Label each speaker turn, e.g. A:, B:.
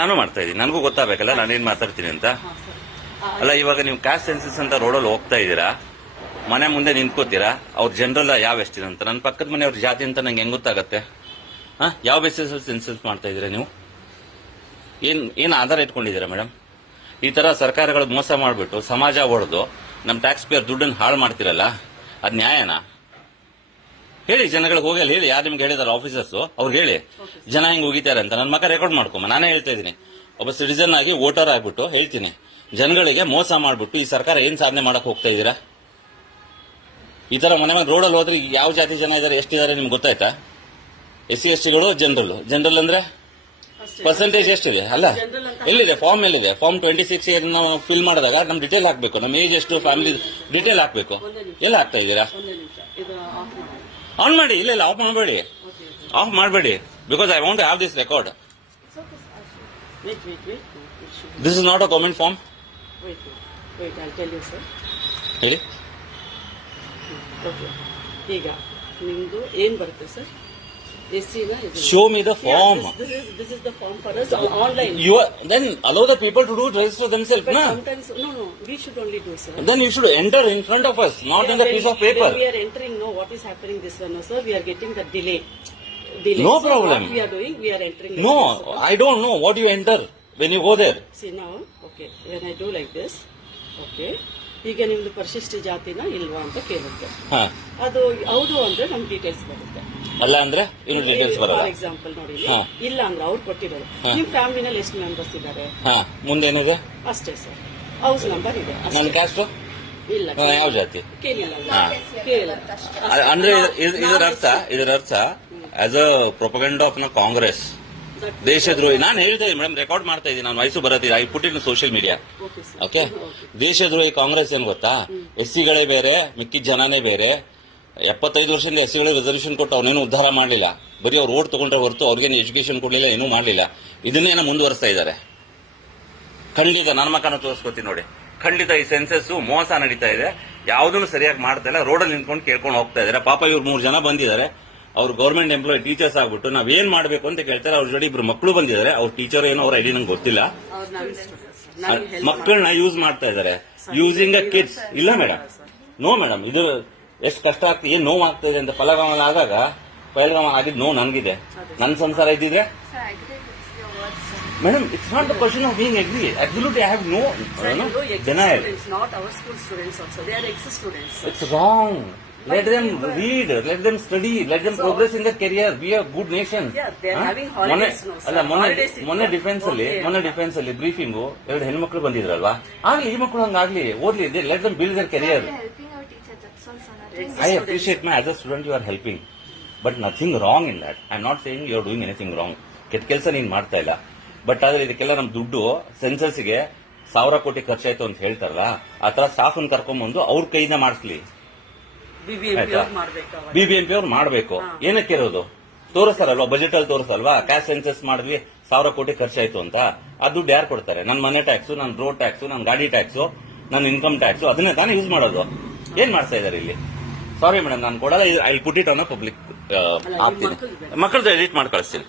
A: ನಾನು ಮಾಡ್ತಾ ಇದ್ದೀನಿ. ನನಗೂ ಗೊತ್ತಾಗಬೇಕಲ್ಲ ನಾನೇನ್ ಮಾತಾಡ್ತೀನಿ ಅಂತ. ಅಲ್ಲ ಇವಾಗ ನೀವು ಕ್ಯಾಸ್ಟ್ ಸೆನ್ಸಸ್ ಅಂತ ರೋಡಲ್ಲಿ ಹೋಗ್ತಾ ಇದ್ದೀರಾ ಮನೆ ಮುಂದೆ ನಿಂತ್ಕೋತೀರಾ ಅವ್ರ ಜನರಲ್ ಯಾವ ಎಷ್ಟಿದೆ ಅಂತ? ನನ್ನ ಪಕ್ಕದ ಮನೆಯವ್ರ ಜಾತಿ ಅಂತ ನಂಗೆ ಹೆಂಗೆ ಗೊತ್ತಾಗತ್ತೆ? ಹಾಂ ಯಾವ ಬೇಸಿಸ್ ಸೆನ್ಸಸ್ ಮಾಡ್ತಾ ಇದ್ದೀರಾ ನೀವು? ಏನು ಏನು ಆಧಾರ ಇಟ್ಕೊಂಡಿದ್ದೀರಾ ಮೇಡಮ್? ಈ ತರ ಸರ್ಕಾರಗಳು ಮೋಸ ಮಾಡಿಬಿಟ್ಟು ಸಮಾಜ ಹೊಡೆದು ನಮ್ಮ ಟ್ಯಾಕ್ಸ್ ಪೇಯರ್ ದುಡ್ಡನ್ನು ಹಾಳು ಮಾಡ್ತಿರಲ್ಲ ಅದು ನ್ಯಾಯನಾ? ಹೇಳಿ ಜನಗಳಿಗೆ ಹೋಗಿ ಅಲ್ಲಿ ಹೇಳಿ. ಯಾರು ನಿಮ್ಗೆ ಹೇಳಿದಾರೆ ಆಫೀಸರ್ಸ್ ಅವ್ರು ಹೇಳಿ. ಜನ ಹಿಂಗ್ ಹೋಗಿದ್ದಾರೆ ಅಂತ. ನನ್ನ ಮಗ ರೆಕಾರ್ಡ್ ಮಾಡ್ಕೊಂಬ ನಾನೇ ಹೇಳ್ತಾ ಇದ್ದೀನಿ. ಒಬ್ಬ ಸಿಟಿಸನ್ ಆಗಿ ವೋಟರ್ ಆಗ್ಬಿಟ್ಟು ಹೇಳ್ತೀನಿ. ಜನಗಳಿಗೆ ಮೋಸ ಮಾಡ್ಬಿಟ್ಟು ಈ ಸರ್ಕಾರ ಏನ್ ಸಾಧನೆ ಮಾಡಕ್ ಹೋಗ್ತಾ ಇದ್ದೀರಾ? ಈ ತರ ಮನೆ ಮನೆ ರೋಡಲ್ಲಿ ಹೋದ್ರೆ ಯಾವ ಜಾತಿ ಜನ ಇದಾರೆ ಎಷ್ಟಿದ್ದಾರೆ ನಿಮ್ಗೆ ಗೊತ್ತಾಯ್ತಾ? ಎಸ್ ಸಿ ಎಸ್ ಟಿಗಳು ಜನರಲ್ ಜನರಲ್ ಅಂದ್ರೆ. ಪರ್ಸೆಂಟೇಜ್ ಎಷ್ಟಿದೆ? ಅಲ್ಲ. ಎಲ್ಲಿದೆ? ಫಾರ್ಮ್ ಎಲ್ಲಿದೆ? ಫಾರ್ಮ್ ಟ್ವೆಂಟಿ ಸಿಕ್ಸ್ ನಾವು ಫಿಲ್ ಮಾಡಿದಾಗ ನಮ್ ಡಿಟೇಲ್ ಹಾಕಬೇಕು. ನಮ್ಮ ಏಜ್ ಎಷ್ಟು ಫ್ಯಾಮಿಲಿ ಡಿಟೇಲ್ ಹಾಕಬೇಕು. ಎಲ್ಲ ಹಾಕ್ತಾ ಇದ್ದೀರಾ? ಆನ್ ಮಾಡಿ, ಇಲ್ಲ ಇಲ್ಲ ಆಫ್ ಮಾಡಬೇಡಿ. ಆಫ್ ಮಾಡಬೇಡಿ because I want have this record this is not a government form
B: ಹೇಳಿ ಈಗ ನಿಮ್ಮದು ಏನು ಬರುತ್ತೆ sir They Show me the form. Yeah, this,
A: this is this is
B: the form for us online. You are,
A: then allow the people to do it register themselves,
B: but
A: na?
B: sometimes no no we should only do sir.
A: Then you should enter in front of us, not Yeah, in the piece of
B: When paper. we are entering, no, what is happening this one, no, sir? We are getting the delay. delay.
A: No
B: So
A: problem.
B: What we are doing, we are entering. No.
A: I don't know what you enter when you go there.
B: See now, okay, when I do like this, okay, ಈಗ ನಿಮ್ದು ಪರಿಶಿಷ್ಟ ಜಾತಿನ ಇಲ್ವಾ ಅಂತ ಕೇಳುತ್ತೆ.
A: ಹಾ.
B: ಅದು ಹೌದು ಅಂದ್ರೆ ನಮ್ ಡೀಟೇಲ್ಸ್ ಬರುತ್ತೆ.
A: ಅಲ್ಲ ಅಂದ್ರೆ ಇನ್ನು ಡೀಟೇಲ್ಸ್ ಬರಲ್ಲ.
B: ಫಾರ್ ಎಕ್ಸಾಂಪಲ್ ನೋಡಿ ಇಲ್ಲಿ,
A: ಹಾ.
B: ಇಲ್ಲ ಅಂದ್ರೆ ಅವ್ರು ಕೊಟ್ಟಿರೋದು. ನಿಮ್ ಫ್ಯಾಮಿಲಿನಲ್ಲಿ ಎಷ್ಟು ಮೆಂಬರ್ಸ್ ಇದ್ದಾರೆ?
A: ಹಾ ಮುಂದೇನಿದೆ
B: ಅಷ್ಟೇ ಸರ್ ಹೌಸ್ ನಂಬರ್ ಇದೆ. ಅಷ್ಟೇ.
A: ನನ್ನ ಕ್ಯಾಸ್ಟ್
B: ಇಲ್ಲ
A: ಯಾವ ಜಾತಿ?
B: ಕೇಳಿಲ್ಲ. ಕೇಳಿಲ್ಲ.
A: ಅ- ಅಂದ್ರೆ ಇದ್- ಇದ್- ಇದರ ಅರ್ಥ ಇದರ ಅರ್ಥ ಆಸ್ ಅ ಪ್ರೊಪಗಂಡ ಆಫ್ನ ಕಾಂಗ್ರೆಸ್ ದೇಶದ್ರೋಹಿ. ನಾನು ಹೇಳ್ತಾ ಇದ್ದೀನಿ ಮೇಡಮ್ ರೆಕಾರ್ಡ್ ಮಾಡ್ತಾ ಇದ್ದೀನಿ. ನಾನು ವಯಸ್ಸು ಬರೋದಿಲ್ಲ I put in social media. Okay. ದೇಶದ್ರೋಹಿ Congress ಏನು ಗೊತ್ತಾ? ಎಸ್ ಸಿಗಳೇ ಬೇರೆ ಮಿಕ್ಕಿದ ಜನನೇ ಬೇರೆ. ಎಪ್ಪತ್ತೈದು ವರ್ಷದಿಂದ ಎಸ್ ಸಿಗಳಿಗೆ ರಿಸರ್ವೇಷನ್ ಕೊಟ್ಟು ಅವನೇನು ಉದ್ಧಾರ ಮಾಡಲಿಲ್ಲ. ಬರೀ ಅವ್ರು ಓಟ್ ತಗೊಂಡ್ರೆ ಹೊರತು ಅವ್ರಿಗೇನು ಎಜುಕೇಶನ್ ಕೊಡಲಿಲ್ಲ ಏನೂ ಮಾಡಲಿಲ್ಲ. ಇದನ್ನೇನೋ ಮುಂದುವರಿಸ್ತಾ ಇದ್ದಾರೆ? ಖಂಡಿತ ನನ್ನ ಮಕ್ಕನ ತೋರಿಸ್ಕೊತೀನಿ ನೋಡಿ. ಖಂಡಿತ ಈ ಸೆನ್ಸಸ್ ಮೋಸ ನಡೀತಾ ಇದೆ. ಯಾವುದನ್ನು ಸರಿಯಾಗಿ ಮಾಡ್ತಾ ಇಲ್ಲ. ರೋಡಲ್ಲಿ ನಿಂತ್ಕೊಂಡು ಕೇಳ್ಕೊಂಡು ಹೋಗ್ತಾ ಇದ್ದಾರೆ. ಪಾಪ ಇವ್ರು ಮೂರು ಜನ ಬಂದಿದ್ದಾರೆ. ಅವ್ರು ಗೌರ್ಮೆಂಟ್ ಎಂಪ್ಲಾಯ್ ಟೀಚರ್ಸ್ ಆಗ್ಬಿಟ್ಟು ನಾವೇನ್ ಮಾಡ್ಬೇಕು ಅಂತ ಕೇಳ್ತಾರೆ ಅವ್ರ ಜೊತೆ ಇಬ್ರು ಮಕ್ಕಳು ಬಂದಿದ್ದಾರೆ ಅವ್ರ ಟೀಚರ್ ಏನೋ ಅವ್ರ ಐಡಿ ನಂಗೆ ಗೊತ್ತಿಲ್ಲ. ಮಕ್ಕಳನ್ನ ಯೂಸ್ ಮಾಡ್ತಾ ಇದ್ದಾರೆ. ಯೂಸಿಂಗ್ ಅ ಕಿಡ್ಸ್ ಇಲ್ಲ ಮೇಡಮ್ ನೋ ಮೇಡಮ್ ಇದು ಎಷ್ಟು ಕಷ್ಟ ಆಗ್ತದೆ ಏನ್ ನೋವು ಆಗ್ತಾ ಇದೆ ಅಂತ ಫಲಗಾಮಲ್ ಆದಾಗ ಪೈಲ್ಗಾಮ ಆಗಿದ್ ನೋವು ನನಗಿದೆ. ನನ್ನ ಸಂಸಾರ ಇದ್ದಿದ್ರೆ. Madam it's not the question of being agree absolutely I have no denial. It's wrong let them read let them study let them progress in the career be a good nation
B: Yeah, they are having holidays now, sir.
A: ಅಲ್ಲ ಮೊನ್ನೆ
B: Holidays ಇತ್ತು.
A: ಮೊನ್ನೆ defence ಅಲ್ಲಿ
B: Okay.
A: ಮೊನ್ನೆ defence ಅಲ್ಲಿ ಬ್ರೀಫಿಂಗು ಎರಡು ಹೆಣ್ಮಕ್ಳು ಬಂದಿದ್ರಲ್ವಾ ಆಗ್ಲಿ ಈ ಮಕ್ಕಳು ಹಂಗಾಗ್ಲಿ ಓದ್ಲಿ let them build their career
C: we are helping our teacher, that's all, sir. Nothing.
A: I appreciate my as a student you are helping, but nothing wrong in that. I'm not saying you are doing anything wrong. ಕೆಟ್ಟ ಕೆಲಸ ನೀನ್ ಮಾಡ್ತಾ ಇಲ್ಲ but ಆದ್ರೆ ಇದಕ್ಕೆಲ್ಲ ನಮ್ ದುಡ್ಡು ಸೆನ್ಸಸ್ಗೆ ಸಾವಿರ ಕೋಟಿ ಖರ್ಚಾಯ್ತು ಅಂತ ಹೇಳ್ತಾರಲ್ಲ ಆ ಥರ ಸ್ಟಾಫನ್ ಕರ್ಕೊಂಬಂದು ಅವ್ರ ಕೈಯಿಂದ ಮಾಡಿಸ್ಲಿ ಆಯ್ತಾ?
B: ಬಿ ಬಿ ಎಂ
A: ಬಿಬಿಎಂಪಿ ಅವ್ರು ಮಾಡಬೇಕು. ಏನಕ್ಕೆ ಇರೋದು? ತೋರಿಸ್ತಾರಲ್ವಾ? ಬಜೆಟ್ ಅಲ್ಲಿ ತೋರಿಸಲ್ವಾ ಕ್ಯಾಶ್ ಸೆನ್ಸಸ್ ಮಾಡಿದ್ವಿ ಸಾವಿರ ಕೋಟಿ ಖರ್ಚಾಯ್ತು ಅಂತ. ಆ ದುಡ್ಡು ಯಾರು ಕೊಡ್ತಾರೆ? ನನ್ನ ಮನೆ ಟ್ಯಾಕ್ಸ್ ನನ್ನ ರೋಡ್ ಟ್ಯಾಕ್ಸ್ ನನ್ನ ಗಾಡಿ ಟ್ಯಾಕ್ಸ್ ನನ್ನ ಇನ್ಕಮ್ ಟ್ಯಾಕ್ಸ್ ಅದನ್ನೇ ತಾನೇ ಯೂಸ್ ಮಾಡೋದು. ಏನ್ ಮಾಡ್ತಾ ಇದಾರೆ ಇಲ್ಲಿ? ಸಾರಿ ಮೇಡಮ್ ನಾನು ಕೊಡಲ್ಲ I put it on public ಆಗ್ತೀನಿ. ಮಕ್ಕಳದ್ದು ಎಡಿಟ್ ಮಾಡಿ ಕಳಿಸ್ತೀನಿ.